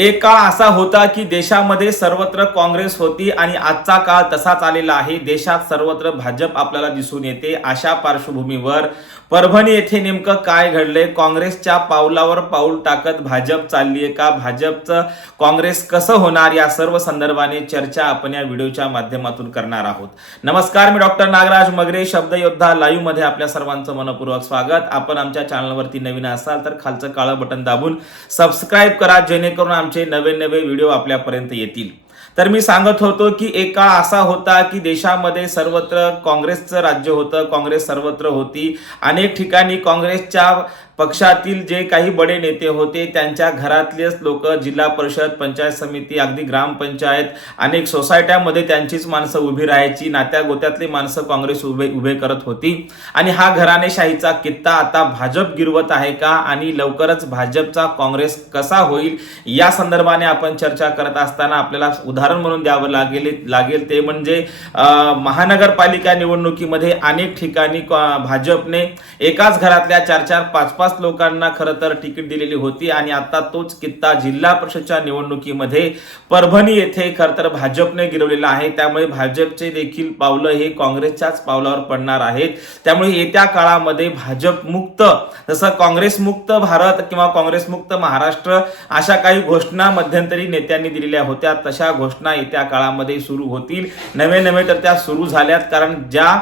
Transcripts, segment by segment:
एक काळ असा होता की देशामध्ये सर्वत्र काँग्रेस होती आणि आजचा काळ तसाच आलेला आहे। देशात सर्वत्र भाजप आपल्याला दिसून येते। अशा पार्श्वभूमीवर परभणी येथे नेमकं काय घडले, काँग्रेसच्या पावलावर पाऊल टाकत भाजप चालली आहे का, भाजपचं काँग्रेस कसं होणार, या सर्व संदर्भाने चर्चा आपण या व्हिडिओच्या माध्यमातून करणार आहोत। नमस्कार, मी डॉक्टर नागराज मगरे, शब्दयोद्धा लाईव्ह मध्ये आपल्या सर्वांचं मनपूर्वक स्वागत। आपण आमच्या चॅनलवरती नवीन असाल तर खालचं काळं बटन दाबून सबस्क्राइब करा, जेणेकरून आमचे नवे नवे व्हिडिओ आपल्यापर्यंत येतील। तर मी सांगत होतो की एक काळ असा होता की देशामध्ये सर्वत्र काँग्रेसचं राज्य होतं, काँग्रेस सर्वत्र होती। अनेक ठिकाणी काँग्रेसच्या पक्षातील जे काही बडे नेते होते त्यांच्या घरातलेच लोक जिल्हा परिषद, पंचायत समिती, अगदी ग्रामपंचायत, अनेक सोसायट्यामध्ये त्यांचीच माणसं उभी राहायची। नात्या गोत्यातली माणसं काँग्रेस उभे करत होती आणि हा घराणेशाहीचा कित्ता आता भाजप गिरवत आहे का आणि लवकरच भाजपचा काँग्रेस कसा होईल या संदर्भाने आपण चर्चा करत असताना आपल्याला उदाहरण म्हणून द्यावं लागेल ते म्हणजे महानगरपालिका निवडणुकीमध्ये अनेक ठिकाणी भाजपने एकाच घरातल्या 4-4, 5-5 लोकांना खरं तर तिकीट दिलेली होती आणि आता तोच कित्ता जिल्हा परिषदच्या निवडणुकीमध्ये परभणी येथे खरं तर भाजपने गिरवलेला आहे। त्यामुळे भाजपचे देखील पावलं हे काँग्रेसच्याच पावलावर पडणार आहेत। त्यामुळे येत्या काळामध्ये भाजप मुक्त, जसं काँग्रेस मुक्त भारत किंवा काँग्रेस मुक्त महाराष्ट्र अशा काही घोषणा मध्यंतरी नेत्यांनी दिलेल्या होत्या, तशा घोषणा येत्या काळामध्ये सुरू होतील। नवे तर त्या सुरू झाल्यात, कारण ज्या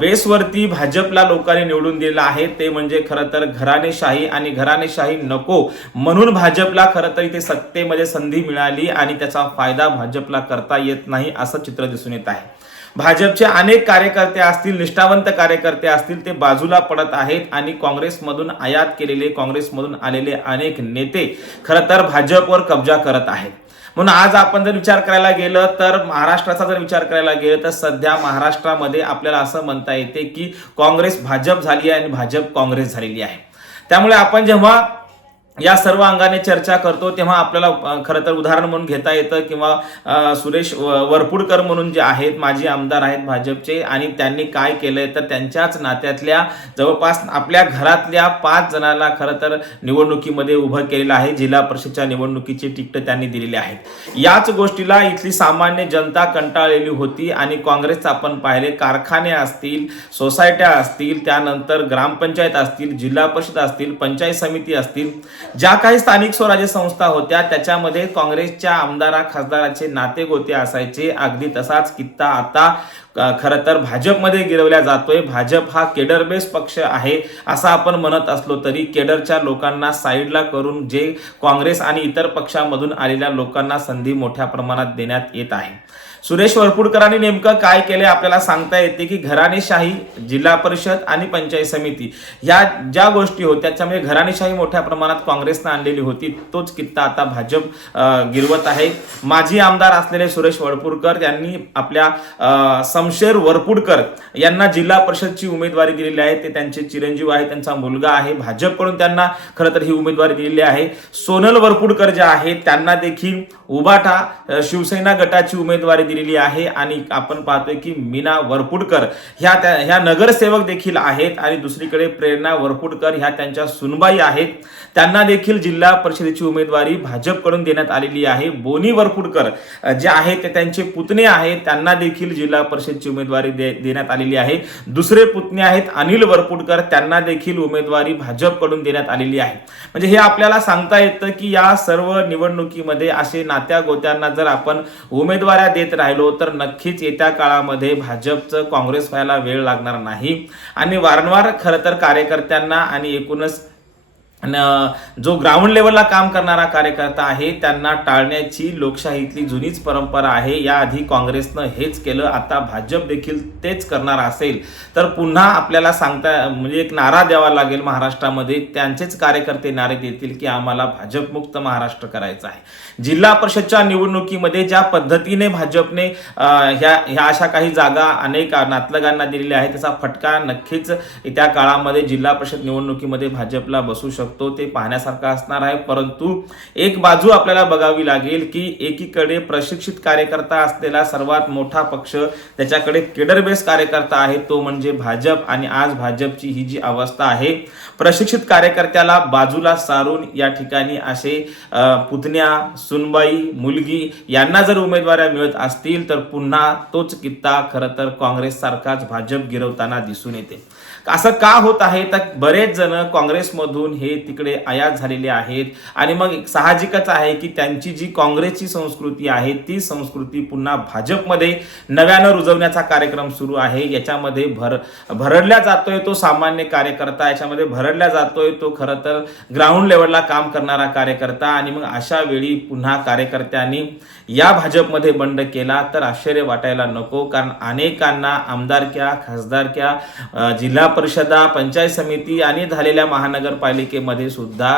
बेसवरती भाजपला लोकांनी निवडून दिलेला आहे ते म्हणजे खरं तर घराणेशाही, आणि घराणेशाही नको म्हणून भाजपला खरं तर इथे सत्तेमध्ये संधी मिळाली आणि त्याचा फायदा भाजपला करता येत नाही असं चित्र दिसून येत आहे। भाजपचे अनेक कार्यकर्ते असतील, निष्ठावंत कार्यकर्ते असतील, ते बाजूला पडत आहेत आणि काँग्रेसमधून आयात केलेले, काँग्रेसमधून आलेले अनेक नेते खरं तर भाजपवर कब्जा करत आहेत। म्हणून आज आपण जर विचार करायला गेलं तर महाराष्ट्राचा जर विचार करायला गेलं तर सध्या महाराष्ट्रामध्ये आपल्याला असं म्हणता येते की काँग्रेस भाजप झाली आहे आणि भाजप काँग्रेस झालेली आहे। त्यामुळे आपण जेव्हा या सर्व अंगाने चर्चा करतो तेव्हा आपल्याला खरं तर उदाहरण म्हणून घेता येतं किंवा सुरेश वरपुडकर म्हणून जे आहेत, माजी आमदार आहेत भाजपचे, आणि त्यांनी काय केलंय तर त्यांच्याच नात्यातल्या जवळपास आपल्या घरातल्या 5 जणांना खरं तर निवडणुकीमध्ये उभं केलेलं आहे। जिल्हा परिषदच्या निवडणुकीची तिकीट त्यांनी दिलेली आहेत। याच गोष्टीला इथली सामान्य जनता कंटाळलेली होती आणि काँग्रेसचं आपण पाहिले कारखाने असतील, सोसायट्या असतील, त्यानंतर ग्रामपंचायत असतील, जिल्हा परिषद असतील, पंचायत समिती असतील, ज्या काही स्थानिक स्वराज्य संस्था होत्या त्याच्यामध्ये काँग्रेसच्या आमदार खासदाराचे नाते गोते असायचे। अगदी तसाच कित्ता आता खरं तर भाजपमध्ये गिरवल्या जातोय। भाजप हा केडर बेस पक्ष आहे असं आपण म्हणत असलो तरी केडरच्या लोकांना साईडला करून जे काँग्रेस आणि इतर पक्षांमधून आलेल्या लोकांना संधी मोठ्या प्रमाणात देण्यात येत आहे। सुरेश वरपुडकरांनी नेमकं काय केले आपल्याला सांगता येते की घराणेशाही, जिल्हा परिषद आणि पंचायत समिती या ज्या गोष्टी होत्या त्याच्यामध्ये घराणेशाही मोठ्या प्रमाणात काँग्रेसने आणलेली होती, तोच कित्ता आता भाजप गिरवत आहे। माजी आमदार असलेले सुरेश वरपुडकर यांनी आपल्या शमशेर वरपुडकर यांना जिल्हा परिषदची उमेदवारी दिलेली आहे। ते त्यांचे चिरंजीव आहे, त्यांचा मुलगा आहे, भाजपकडून त्यांना खरं तर ही उमेदवारी दिलेली आहे। सोनल वरपुडकर जे आहेत त्यांना देखील उबाटा शिवसेना गटाची उमेदवारी दिलेली आहे आणि आपण पाहतोय की मीना वरपुडकर ह्या नगरसेवक देखील आहेत आणि दुसरीकडे प्रेरणा वरपुडकर ह्या त्यांच्या सुनबाई आहेत, त्यांना देखील जिल्हा परिषदेची उमेदवारी भाजपकडून देण्यात आलेली आहे। बोनी वरपुडकर जे आहेत ते त्यांचे पुतणे आहेत, त्यांना देखील जिल्हा परिषदची उमेदवारी देण्यात आलेली आहे। दुसरे पुतणे आहेत अनिल वरपुडकर, त्यांना देखील उमेदवारी भाजपकडून देण्यात आलेली आहे। म्हणजे हे आपल्याला सांगता येतं की या सर्व निवडणुकीमध्ये असे नात्या गोत्यांना जर आपण उमेदवाऱ्या देत राहिलो तर नक्कीच येत्या काळामध्ये भाजपचं काँग्रेस व्हायला वेळ लागणार नाही आणि वारंवार खरं तर कार्यकर्त्यांना आणि एकूणच जो ग्राउंड लेवलला काम करणारा कार्यकर्ता आहे त्यांना टाळण्याची लोकशाहीतली जुनीच परंपरा आहे। याआधी काँग्रेसनं हेच केलं, आता भाजप देखील तेच करणार असेल तर पुन्हा आपल्याला म्हणजे एक नारा द्यावा लागेल महाराष्ट्रामध्ये। त्यांचेच कार्यकर्ते नारे देतील की आम्हाला भाजपमुक्त महाराष्ट्र करायचा आहे। जिल्हा परिषदच्या निवडणुकीमध्ये ज्या पद्धतीने भाजपने ह्या अशा काही जागा अनेक नातलगांना दिलेल्या आहेत त्याचा फटका नक्कीच येत्या काळामध्ये जिल्हा परिषद निवडणुकीमध्ये भाजपला बसू शकतो। शकतो ते पाहण्यासारखं असणार आहे. परंतु एक बाजू आपल्याला बघावी लागेल की एकीकडे प्रशिक्षित कार्यकर्ता असलेला सर्वात मोठा पक्ष, त्याच्याकडे केडर बेस कार्यकर्ता आहे तो म्हणजे भाजप. आणि आज भाजपची ही जी अवस्था आहे, प्रशिक्षित कार्यकर्त्याला बाजूला सारून या ठिकाणी असे पुतण्या, सुनबाई, मुलगी यांना जर उमेदवारी मिळत असतील तर पुन्हा तोच कित्ता खरं तर काँग्रेस सारखाच भाजप गिरवताना दिसून येते. असं का होत आहे तर बरेच जण काँग्रेसमधून हे तिकडे आयात झालेले आहेत आणि मग साहजिकच आहे की त्यांची जी काँग्रेसची संस्कृती आहे ती संस्कृती पुन्हा भाजपमध्ये नव्यानं रुजवण्याचा कार्यक्रम सुरू आहे. याच्यामध्ये भरडल्या जातोय तो सामान्य कार्यकर्ता, याच्यामध्ये भरडल्या जातोय तो खरं तर ग्राउंड लेवलला काम करणारा कार्यकर्ता. आणि मग अशा वेळी पुन्हा कार्यकर्त्यांनी या भाजपमध्ये बंड केला तर आश्चर्य वाटायला नको, कारण अनेकांना आमदारक्या, खासदारक्या, जिल्हा परिषदा, पंचायत समिती आणि झालेल्या महानगरपालिकेमध्ये सुद्धा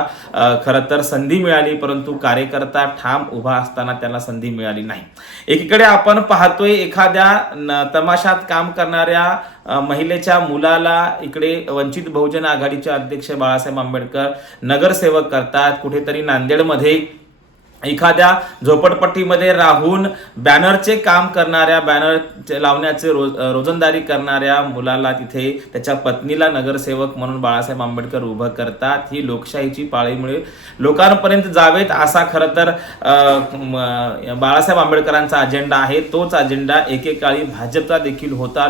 खरं तर संधी मिळाली, परंतु कार्यकर्ता ठाम उभा असताना त्यांना संधी मिळाली नाही. एकीकडे आपण पाहतोय एखाद्या तमाशात काम करणाऱ्या महिलेच्या मुलाला इकडे वंचित बहुजन आघाडीचे अध्यक्ष बाळासाहेब आंबेडकर नगरसेवक करतात. कुठेतरी नांदेडमध्ये एखाद्या झोपडपट्टीमध्ये राहून बॅनरचे काम करणाऱ्या, बॅनर लावण्याचे रोजंदारी करणाऱ्या मुलाला तिथे त्याच्या पत्नीला नगरसेवक म्हणून बाळासाहेब आंबेडकर उभं करतात. ही लोकशाहीची पाळीमुळे लोकांपर्यंत जावेत असा खरं तर बाळासाहेब आंबेडकरांचा अजेंडा आहे. तोच अजेंडा एकेकाळी भाजपचा देखील होता.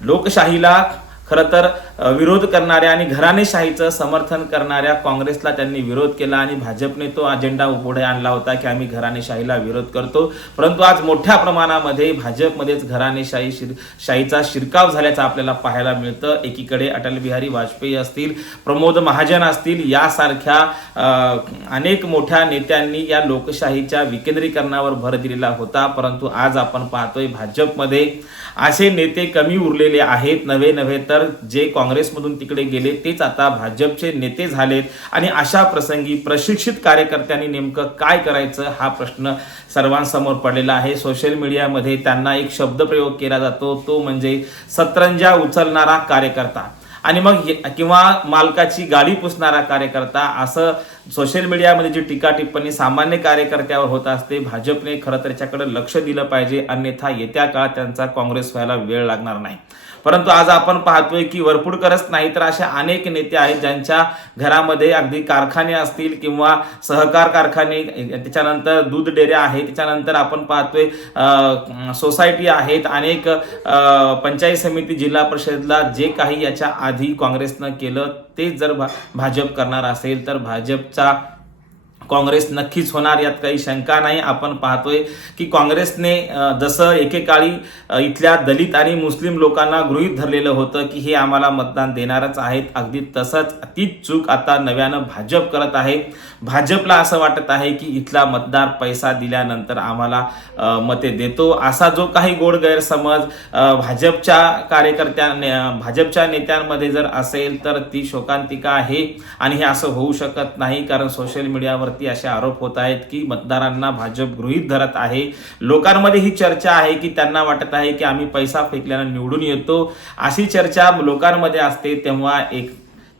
लोकशाहीला खरं तर विरोध करणाऱ्या आणि घराणेशाहीचं समर्थन करणाऱ्या काँग्रेसला त्यांनी विरोध केला आणि भाजपने तो अजेंडा पुढे आणला होता की आम्ही घराणेशाहीला विरोध करतो. परंतु आज मोठ्या प्रमाणामध्ये भाजपमध्येच घराणेशाहीचा शिरकाव झाल्याचं आपल्याला पाहायला मिळतं. एकीकडे अटल बिहारी वाजपेयी असतील, प्रमोद महाजन असतील, यासारख्या अनेक मोठ्या नेत्यांनी या लोकशाहीच्या विकेंद्रीकरणावर भर दिलेला होता. परंतु आज आपण पाहतोय भाजपमध्ये असे नेते कमी उरलेले आहेत. नव्हे तर जे काँग्रेसमधून तिकडे गेले तेच आता भाजपचे नेते झालेत. आणि अशा प्रसंगी प्रशिक्षित कार्यकर्त्यांनी नेमकं काय करायचं हा प्रश्न सर्वांसमोर पडलेला आहे. सोशल मीडियामध्ये त्यांना एक शब्दप्रयोग केला जातो, तो म्हणजे सतरंजा उचलणारा कार्यकर्ता आणि मग किंवा मालकाची गाडी पुसणारा कार्यकर्ता. असं सोशल मीडियामध्ये जी टीका टिप्पणी सामान्य कार्यकर्त्यावर होत असते. भाजपने खरं तर त्याच्याकडे लक्ष दिलं पाहिजे, अन्यथा येत्या काळात त्यांचा काँग्रेस व्हायला वेळ लागणार नाही. परंतु आज आपण पाहतोय की वरपुडकरच नाही तर अशा अनेक नेते आहेत ज्यांच्या घरामध्ये अगदी कारखाने असतील किंवा सहकार कारखाने, त्याच्यानंतर दूध डेऱ्या आहेत, त्याच्यानंतर आपण पाहतोय सोसायटी आहेत, अनेक पंचायत समिती, जिल्हा परिषदला जे काही याच्या आधी काँग्रेसनं केलं ते जर भाजप करणार असेल तर भाजपचा काँग्रेस नक्कीच होणार, यात काही शंका नाही. आपण पाहतोय की काँग्रेसने जसं एकेकाळी इथल्या दलित आणि मुस्लिम लोकांना गृहीत धरलेलं होतं की हे आम्हाला मतदान देणारच आहेत, अगदी तसंच तीच चूक आता नव्यानं भाजप करत आहे. भाजपला असं वाटत आहे की इथला मतदार पैसा दिल्यानंतर आम्हाला मते देतो, असा जो काही गोड गैरसमज भाजपच्या नेत्यांमध्ये जर असेल तर ती शोकांतिका आहे. आणि हे असं होऊ शकत नाही, कारण सोशल मीडियावर असे आरोप होत आहेत की मतदारांना भाजप गृहीत धरत आहे. लोकांमध्ये ही चर्चा आहे की त्यांना वाटत आहे की आम्ही पैसा फेकल्यानं निवडून येतो, अशी चर्चा लोकांमध्ये असते.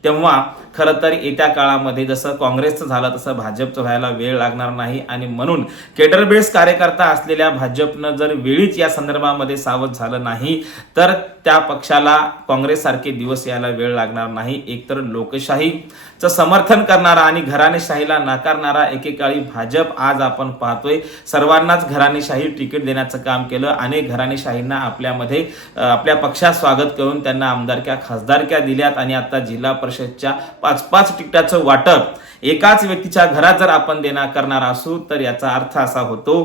तेव्हा खरं तर येत्या काळामध्ये जसं काँग्रेसचं झालं तसं भाजपचं व्हायला वेळ लागणार नाही. आणि म्हणून केडर बेस कार्यकर्ता असलेल्या भाजपनं जर वेळीच या संदर्भामध्ये सावध झालं नाही तर त्या पक्षाला काँग्रेससारखे दिवस यायला वेळ लागणार नाही. एकतर लोकशाहीचं समर्थन करणारा आणि घराणेशाहीला नाकारणारा एकेकाळी भाजप, आज आपण पाहतोय सर्वांनाच घराणेशाही तिकीट देण्याचं काम केलं. अनेक घराणेशाहींना आपल्या पक्षात स्वागत करून त्यांना आमदारक्या, खासदारक्या दिल्यात. आणि आता जिल्हा परिषदच्या 5-5 तिकिटाचं वाटप एकाच व्यक्तीच्या घरात जर आपण करणार असू तर याचा अर्थ असा होतो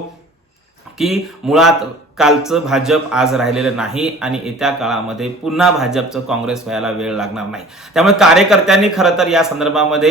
की मुळात कालचं भाजप आज राहिलेलं नाही आणि येत्या काळामध्ये पुन्हा भाजपचं काँग्रेस व्हायला वेळ लागणार नाही. त्यामुळे कार्यकर्त्यांनी खरं तर या संदर्भामध्ये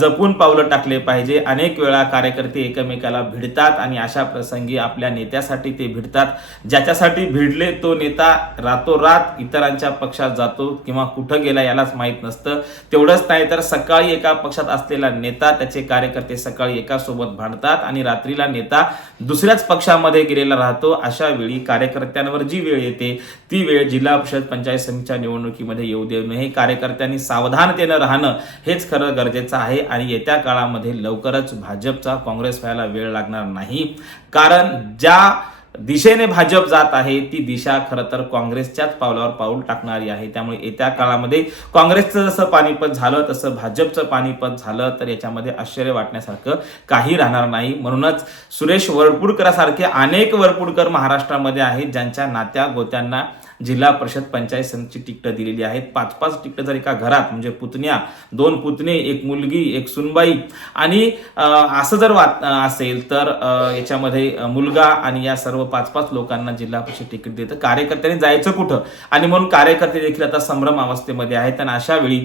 जपून पावलं टाकले पाहिजे. अनेक वेळा कार्यकर्ते एकमेकाला भिडतात आणि अशा प्रसंगी आपल्या नेत्यासाठी ते भिडतात. ज्याच्यासाठी भिडले तो नेता रातोरात इतरांच्या पक्षात जातो किंवा कुठं गेला यालाच माहीत नसतं. तेवढंच नाही तर सकाळी एका पक्षात असलेला नेता, त्याचे कार्यकर्ते सकाळी एका सोबत भांडतात आणि रात्रीला नेता दुसऱ्याच पक्षामध्ये गेलेला राहतो. अशा वेळी कार्यकर्त्यांवर जी वेळ येते ती वेळ जिल्हा परिषद पंचायत समितीच्या निवडणुकीमध्ये येऊ देऊ नये. कार्यकर्त्यांनी सावधानतेनं राहणं हेच खरं गरजेचं आहे आणि येत्या काळामध्ये लवकरच भाजपचा काँग्रेस व्हायला वेळ लागणार नाही. कारण ज्या दिशेने भाजप जात आहे ती दिशा खरं तर काँग्रेसच्याच पावलावर पाऊल टाकणारी आहे. त्यामुळे येत्या काळामध्ये काँग्रेसचं जसं पानिपत झालं तसं भाजपचं पानिपत झालं तर याच्यामध्ये आश्चर्य वाटण्यासारखं काही राहणार नाही. म्हणूनच सुरेश वरपुडकरांसारखे अनेक वरपुडकर महाराष्ट्रामध्ये आहेत ज्यांच्या नात्या गोत्यांना जिल्हा परिषद पंचायत समितीची तिकीटं दिलेली आहेत. 5-5 तिकीटं जर एका घरात म्हणजे पुतण्या, 2 पुतणे, 1 मुलगी, 1 सुनबाई आणि असं जर असेल तर याच्यामध्ये मुलगा आणि या सर्व 5-5 लोकांना जिल्हा परिषद तिकीट देतं. कार्यकर्त्यांनी जायचं कुठं आणि म्हणून कार्यकर्ते देखील आता संभ्रम अवस्थेमध्ये आहेत आणि अशा वेळी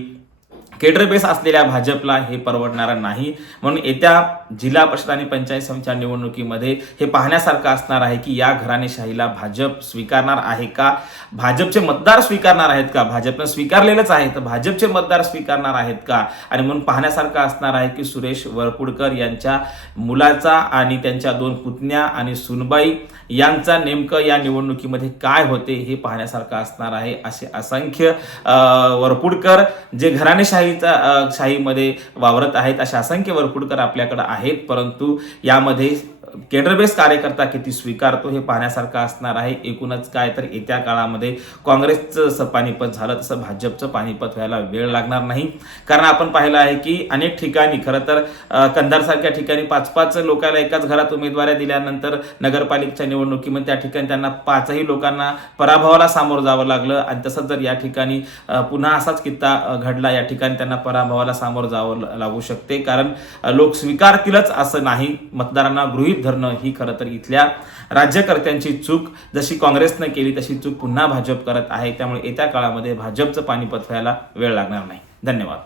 केडर बेस असलेल्या भाजपला हे परवडणार नाही. म्हणून येत्या जिल्हा परिषद आणि पंचायत समितीच्या निवडणुकीमध्ये हे पाहण्यासारखं असणार आहे की या घराणेशाहीला भाजप स्वीकारणार आहे का, भाजपचे मतदार स्वीकारणार आहेत का, भाजपनं स्वीकारलेलंच आहे तर भाजपचे मतदार स्वीकारणार आहेत का. आणि म्हणून पाहण्यासारखं असणार आहे की सुरेश वरपुडकर यांच्या मुलाचा आणि त्यांच्या 2 पुतण्या आणि सुनबाई यांचा नेमकं या निवडणुकीमध्ये काय होते हे पाहण्यासारखं असणार आहे. असे असंख्य वरपुडकर जे शाहीमध्ये वावरत आहेत अशा असंख्य वरपुडकर आपल्याकडे आहेत. परंतु यामध्ये केडरबेस कार्यकर्ता किती स्वीकारतो हे पाहण्यासारखं असणार आहे. एकूणच काय तर येत्या काळामध्ये काँग्रेसचं जसं पानिपत झालं तसं भाजपचं पानिपत व्हायला वेळ लागणार नाही. कारण आपण पाहिलं आहे की अनेक ठिकाणी खरं तर कंधारसारख्या ठिकाणी 5-5 लोकांना एकाच घरात उमेदवाऱ्या दिल्यानंतर नगरपालिकेच्या निवडणुकीमध्ये त्या ठिकाणी त्यांना 5ही लोकांना पराभवाला सामोरं जावं लागलं आणि तसंच जर या ठिकाणी पुन्हा असाच किस्सा घडला या ठिकाणी त्यांना पराभवाला सामोरं जावं लागू शकते. कारण लोक स्वीकारतीलच असं नाही. मतदारांना गृहीत धरणं ही खरं तर इथल्या राज्यकर्त्यांची चूक, जशी काँग्रेसनं केली तशी चूक पुन्हा भाजप करत आहे. त्यामुळे येत्या काळामध्ये भाजपचं पानिपत व्हायला वेळ लागणार नाही. धन्यवाद.